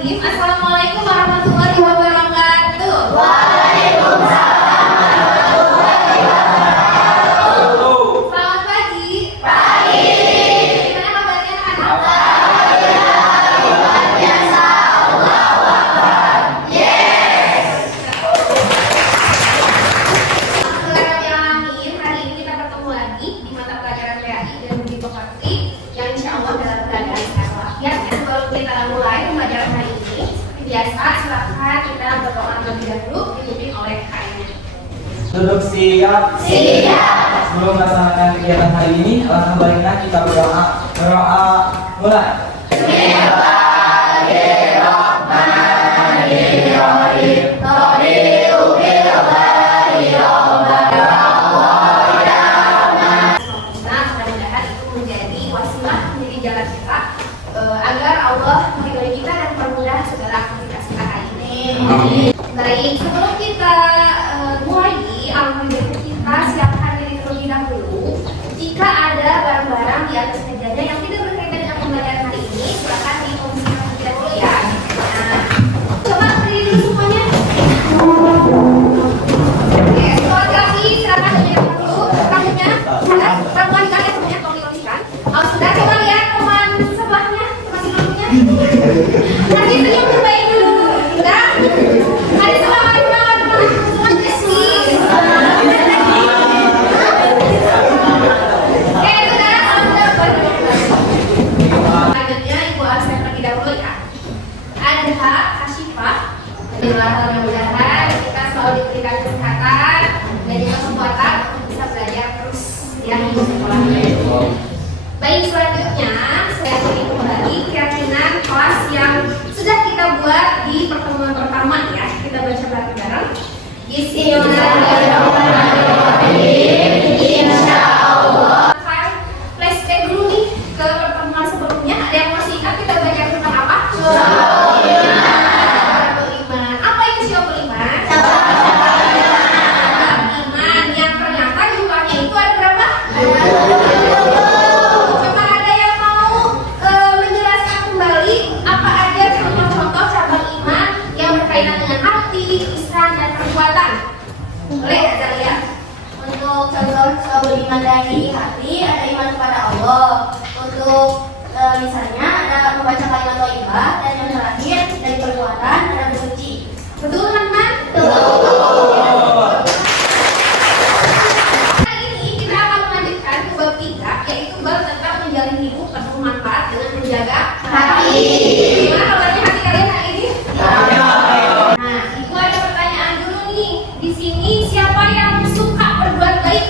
Bismillahirrahmanirrahim. Assalamualaikum warahmatullahi wabarakatuh. Waalaikumsalam. Selamat pagi. Pagi. Gimana kabarnya anak-anak? Alhamdulillah, luar biasa. Allahu Akbar. Yes. Bismillahirrahmanirrahim. Hari ini kita bertemu lagi di mata pelajaran PAI dan Budi Pekerti yang insya Allah dalam keadaan sehat walafiat. Sebelum kita mulai pembelajaran hari ini, seperti biasa silakan kita berdoa terlebih dahulu dipimpin oleh KM. Duduk siap. Siap. Sebelum melaksanakan kegiatan hari ini, alangkah baiknya kita berdoa. Berdoa mulai. Bismillahirrahmanirrahim. Tariqu bil khairi Mudah-mudahan itu menjadi wasilah, menjadi jalan kita agar Allah meridhoi kita dan mempermudah segala aktivitas kita hari ini. Baik, sebelum kita mulai alhamdulillah kita siapkan diri terlebih dahulu. Jika ada barang-barang di atas mejanya yang tidak berkaitan dengan pembelajaran hari ini, silakan dikongsikan terlebih dahulu ya. Nah, coba berdiri dulu semuanya. Oke, semua kaki silakan duduk dulu. Rambutnya, rambutnya dikalian semuanya tolong dikongsikan. Oh, sudah, coba lihat teman sebelahnya, masih rambutnya. Nanti senyum terbaik dulu. Sudah? Mari semua, mari semua, semua crispy. Oke, sudah, selanjutnya Ibu Arsa terlebih dahulu ya. Ada Kasifah. Mudah-mudahan kita selalu diberikan kesehatan dan juga kekuatan untuk bisa belajar terus ya di sekolah. Baik, selanjutnya saya beri kembali keyakinan kelas yang sudah kita buat di pertemuan pertama ya. Kita baca bareng-bareng. Bismillahirrahmanirrahim. Insyaallah. Flashback dulu nih ke pertemuan sebelumnya. Ada yang masih ingat kita baca tentang apa? Syarabul iman. Apa itu syarabul iman? Iman yang ternyata jumlahnya itu ada berapa? Coba ada yang mau menjelaskan kembali apa aja contoh-contoh cabang iman yang berkaitan dengan hati, lisan, dan perbuatan? Boleh ya, lihat. Untuk contoh syarabul iman dari hati, ada iman kepada Allah. Untuk misalnya ada membaca kalimat thayyibah, dan yang terakhir dari perbuatan ada bersuci. Betul teman-teman? Hari ini kita akan melanjutkan ke bab 3, yaitu bab tentang menjalin hidup penuh manfaat dengan menjaga Hati. Gimana kabarnya hati kalian hari ini? Nah, Ibu ada pertanyaan dulu nih. Di sini siapa yang suka berbuat baik?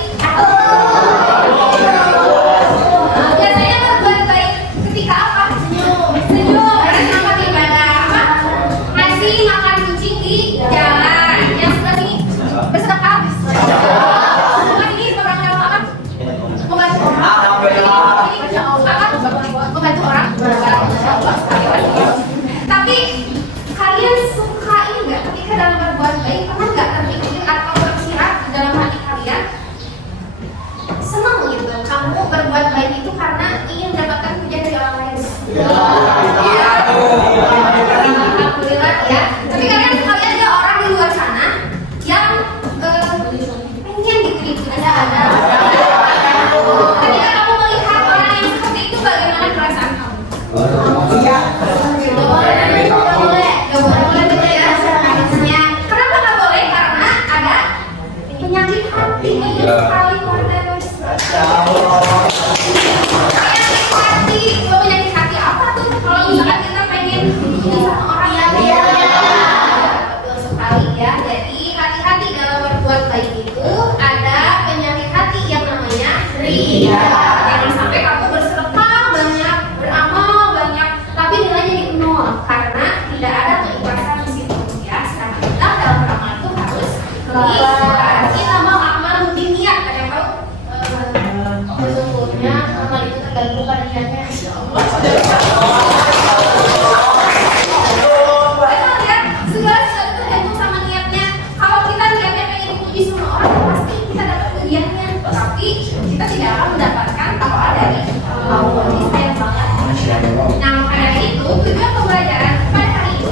Biasanya berbuat baik ketika apa? Senyum. Ada sama ibadah apa? Ngasih makan kucing di jalan. Yang sebelah sini bersedekah. Bukan ini orang yang apa? Membantu orang. Ini apa? Membantu orang. Tapi kalian suka ini nggak? Ketika dalam berbuat baik, pernah nggak terpikir atau tersirat dalam hati kalian? Senang gitu, kamu berbuat baik itu karena ingin mendapatkan pujian dari orang lain. Alhamdulillah ya. Tapi kalian ada orang di luar sana yang pengen gitu ada. Ketika kamu melihat orang yang seperti itu, bagaimana perasaan kamu? Gak boleh gitu ya harusnya. Kenapa gak boleh? Karena ada penyakit hati. Ini sekali konten. Penyakit hati. Penyakit hati apa tuh? Kalau misalkan kita pengen sama orang yang betul sekali ya. Jadi hati-hati dalam berbuat baik itu ada penyakit hati yang namanya ria. Jangan sampai kamu bersedekah banyak, beramal banyak, tapi nilainya di nol karena tidak ada keikhlasan di situ ya. Sekarang kita dalam beramal itu harus ikhlas. Kita mau amal mungkin niat, ada yang tahu? Sesungguhnya amal itu tergantung pada niatnya. Betul ya, segala sesuatu tergantung sama niatnya. Kalau kita niatnya pengen dipuji sama orang, pasti kita dapat pujiannya. Tapi kita tidak akan mendapatkan tawa dari Allah. Ini sayang banget. Nah, pada hari itu tujuan pembelajaran pada hari ini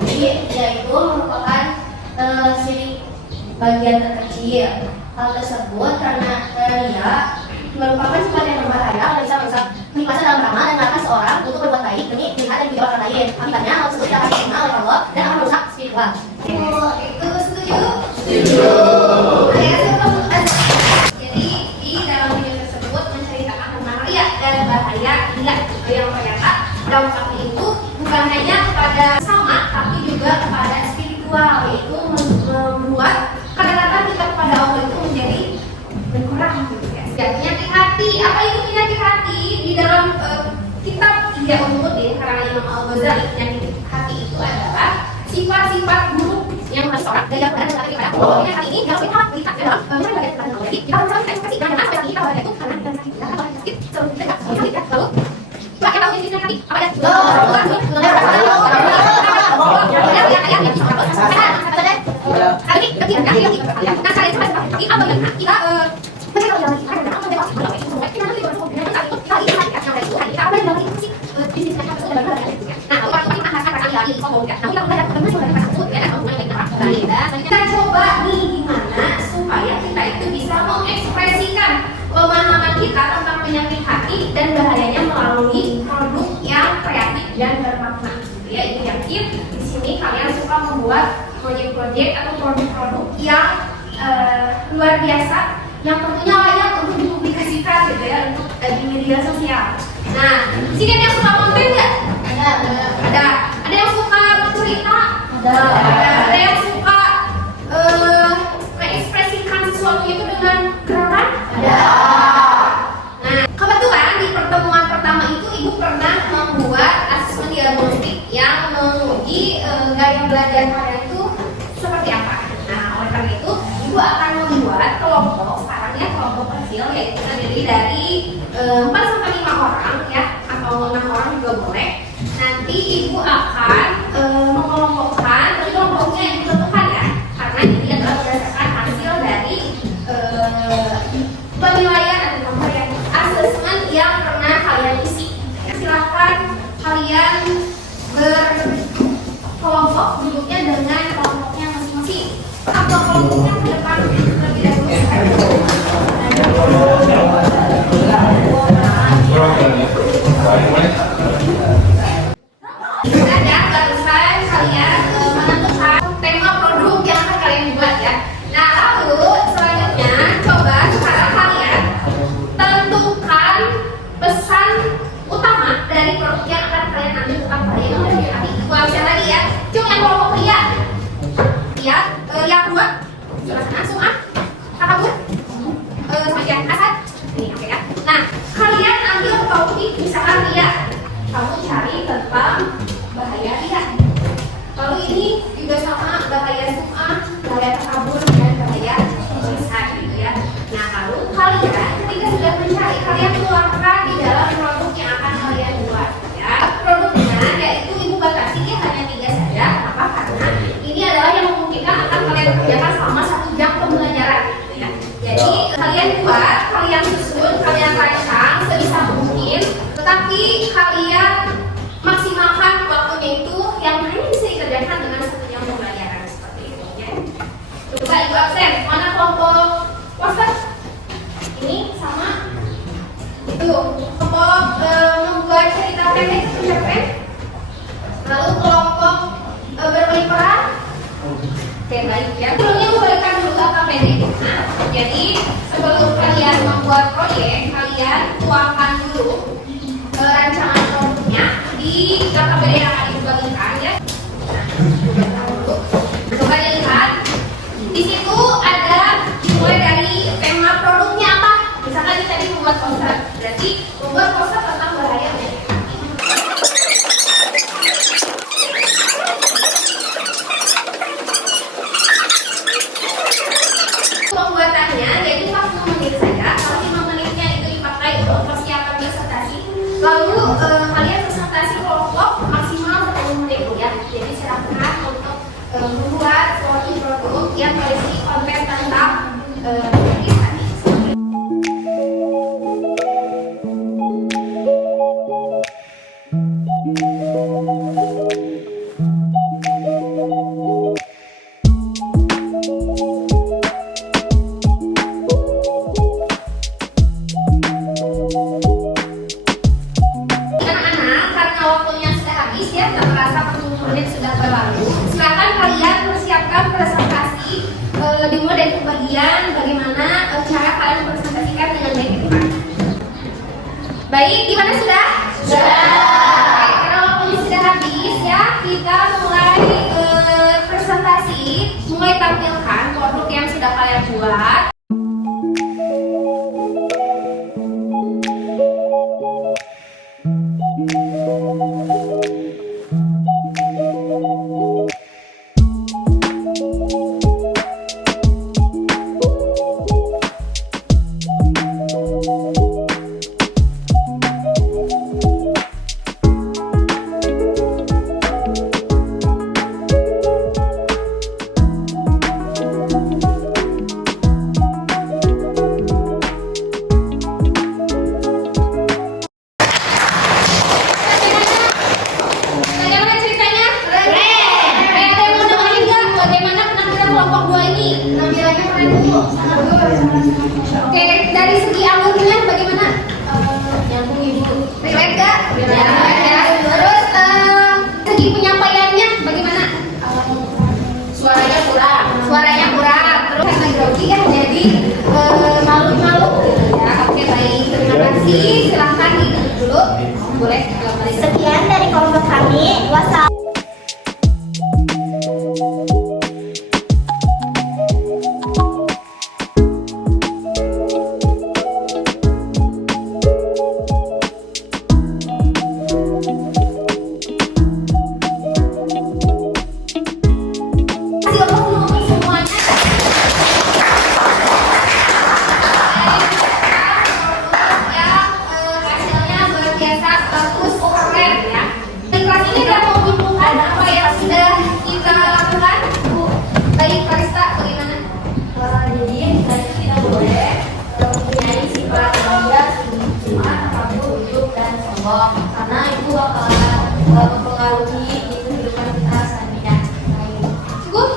hati, yaitu merupakan sirik bagian terkecil. Hal tersebut karena dia merupakan sifat yang berbahaya, bisa merusak keikhlasan dalam beramal dan melarang seorang untuk berbuat baik demi dilihat dan dipuji orang lain. Akibatnya hal tersebut tidak akan diterima oleh Allah dan akan merusak spiritual. Itu setuju? Setuju. Jadi di dalam video tersebut menceritakan tentang riya dan bahaya riya yang ternyata dampaknya itu bukan hanya kepada sama tapi juga kepada spiritual, yaitu membuat kedekatan kita kepada Allah itu menjadi berkurang. Penyakit hati, apa itu penyakit hati? Di dalam kitab Ihya Ulumuddin karya Imam Al-Ghazali, penyakit hati itu adalah sifat-sifat buruk yang harus orang dari yang berada pada penyakit hati ini kalau kita melihat dalam bagian bagian jadi kita harus ekspresi dan apa yang kita baca itu karena kita sakit kita kalau sakit selalu tidak lalu coba kita tahu jenis hati apa ya kita coba nih gimana supaya kita itu bisa mengekspresikan pemahaman kita tentang penyakit hati dan bahayanya melalui produk yang kreatif dan bermakna. Ya, itu yakin di sini kalian suka membuat proyek-proyek atau produk-produk yang luar biasa yang tentunya layak untuk dipublikasikan gitu ya untuk di media sosial. Nah, di sini ada yang suka konten nggak? Ada. Ada yang suka bercerita? Ada yang suka mengekspresikan sesuatu itu dengan gerakan? Ada. Nah, kebetulan di pertemuan pertama itu Ibu pernah membuat asesmen diagnostik yang menguji gaya belajar kalian itu seperti apa. Nah, oleh karena itu Ibu akan membuat kelompok, sekarang ya kelompok kecil yaitu terdiri dari 4 sampai 5 orang ya, atau 6 orang juga boleh. Nanti Ibu akan mengelompokkan, tapi kelompoknya yang ditentukan ya, karena ini adalah berdasarkan hasil dari penilaian atau pemberian asesmen yang pernah kalian isi. Silahkan kalian berkelompok duduknya dengan kelompoknya masing-masing. Atau kelompoknya ke depan terlebih dahulu. Ada barusan kalian menentukan tema produk yang akan kalian buat ya. Nah lalu selanjutnya coba sekarang kalian tentukan pesan utama dari produk yang akan kalian ambil untuk kalian dari hati. Ibu absen lagi ya. Cuma yang kelompok pria. Ya, yang kedua langsung kakak buat sebagian asal. Ini oke ya. Nah kalian ambil topik misalkan dia. Kamu cari tentang bahaya riya. Lalu ini juga sama bahaya sum'ah, bahaya takabur dan bahaya lisan gitu ya. Nah lalu kalian ketika sudah mencari, kalian keluarkan di dalam produk yang akan kalian buat ya. Produknya yaitu Ibu batasi ya hanya 3 saja. Kenapa? Karena ini adalah yang memungkinkan akan kalian kerjakan selama 1 jam pembelajaran gitu ya. Jadi kalian buat, kalian susun, kalian rancang sebisa mungkin. Tetapi kalian maksimalkan waktunya itu yang hanya bisa dikerjakan dengan 1 jam pembelajaran seperti itu ya. Coba Ibu absen, mana kelompok WhatsApp? Ini sama itu kelompok membuat cerita pendek itu cerpen. Lalu kelompok berbagi peran. Oke baik ya. Sebelumnya memberikan dulu apa pendek. Nah, jadi sebelum kalian membuat proyek, kalian tuangkan dulu rancangan produknya di KKBD yang akan dibagikan ya. Nah, coba dilihat. Di situ ada dimulai dari tema produknya apa. Misalkan tadi membuat poster, berarti membuat poster tentang bahaya penyakit hati. Pembuatannya yaitu 40 menit saja. Kalau 5 menitnya itu dipakai untuk persiapan presentasi. Lalu kalian presentasi kelompok maksimal 10 menit ya. Jadi silakan untuk membuat suatu produk yang berisi konten tentang penyakit hati. Baik, gimana sudah? Sudah. Baik, karena waktunya sudah habis ya, kita mulai presentasi, mulai tampilkan produk yang sudah kalian buat. Oke, dari segi alurnya bagaimana? Nyambung ibu. Relate gak? Ya. Terus segi penyampaiannya bagaimana? Suaranya kurang. Suaranya kurang. Terus karena grogi ya, jadi malu-malu gitu ya. Oke, baik. Terima kasih. Silahkan ditutup dulu. Boleh. Sekian dari kelompok kami. Wassalam. Karena itu bakalan mempengaruhi kehidupan kita selanjutnya. Cukup?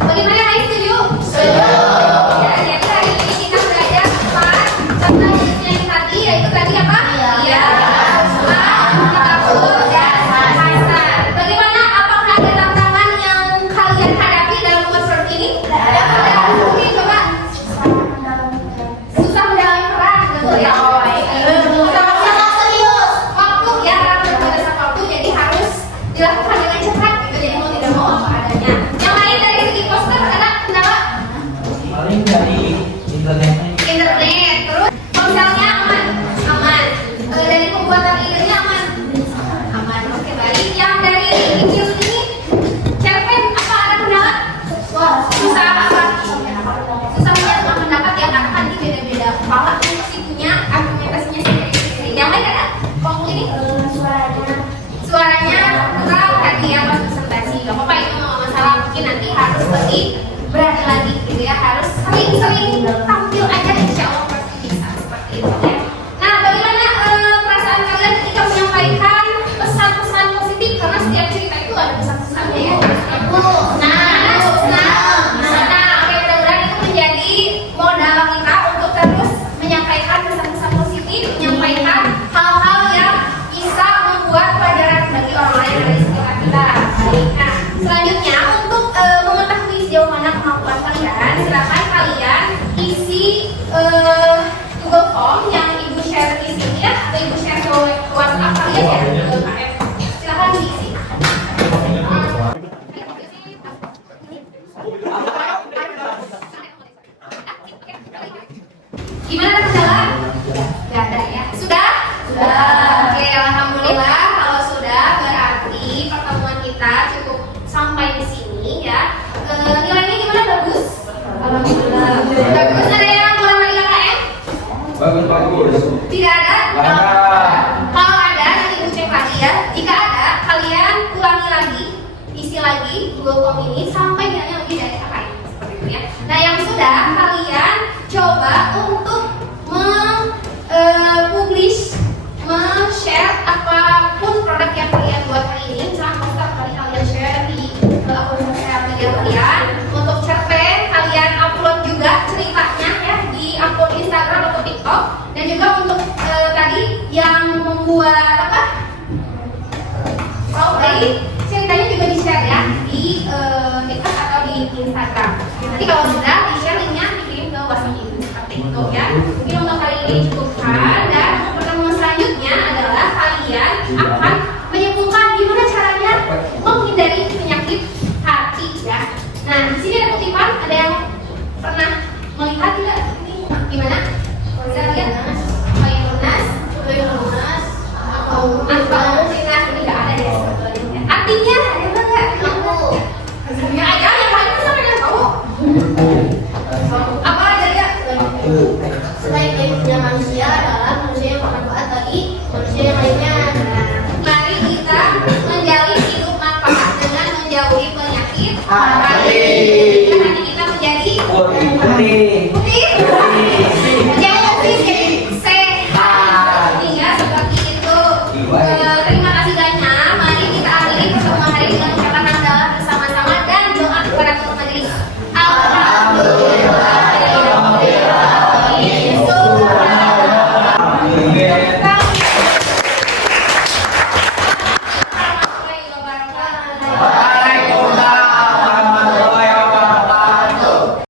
Bagaimana, Hai, setuju? Setuju. Ya, jadi hari ini kita belajar tentang jenisnya yang tadi, yaitu tadi apa? Iya. Takut dan hasad. Bagaimana? Apakah ada tantangan yang kalian hadapi dalam membuat produk ini? Ada. Mungkin coba. Susah mendalami peran, betul ya? Dilakukan dengan cepat gitu, jadi mau tidak mau apa adanya. Yang lain dari segi poster ada kendala? Paling dari internetnya. Internet, terus ponselnya aman. Dari pembuatan idenya aman. Oke, baik. Yang dari video ini cerpen apa ada kendala? Wah, Susah apa? Susah menyatukan pendapat ya, karena kan ini beda-beda. Kepala sih punya argumentasinya sendiri. Yang lain ada? Kalau ini suaranya kurang tadi ya pas presentasi. Gak apa-apa, itu nggak masalah. Mungkin nanti harus lebih berani lagi gitu ya, harus sering-sering tampil aja, insya Allah pasti bisa seperti itu ya. Nah, bagaimana perasaan kalian ketika menyampaikan pesan-pesan positif, karena setiap cerita itu ada pesan-pesannya ya. Oke, mudah-mudahan itu menjadi modal kita untuk terus menyampaikan pesan-pesan positif, menyampaikan hal-hal yang bisa membuat pelajaran bagi orang lain dari sekitar kita. Baik. Nah, selanjutnya untuk mengetahui sejauh mana kemampuan kalian, silakan kalian isi Google Form yang ibu share di sini ya, atau ibu share ke WhatsApp kalian ya, ke KF. Silakan diisi. Gimana kendala? Gak ada ya. Sudah? Sudah. Oke, alhamdulillah. Kalau sudah, berarti pertemuan kita cukup sampai di sini ya. Nilainya gimana? Bagus? Alhamdulillah. Bagus. Ada yang kurang dari KKM? Bagus. Tidak ada? Kalau ada, nanti ibu cek lagi ya. Jika ada, kalian ulangi lagi, isi lagi Google Form ini sampai nilainya lebih dari KKM. Seperti itu ya. Nah, yang sudah, kalian coba untuk publish, share apapun produk yang kalian buat hari ini. Misalnya poster kalian share di akun sosial media kalian. Untuk cerpen kalian upload juga ceritanya ya di akun Instagram atau TikTok. Dan juga untuk tadi yang membuat apa? Ceritanya juga di share ya di TikTok atau di Instagram. Nanti kalau sudah di share linknya dikirim ke WhatsApp seperti itu ya. Mungkin untuk kali ini cukupkan dan pertemuan selanjutnya hati.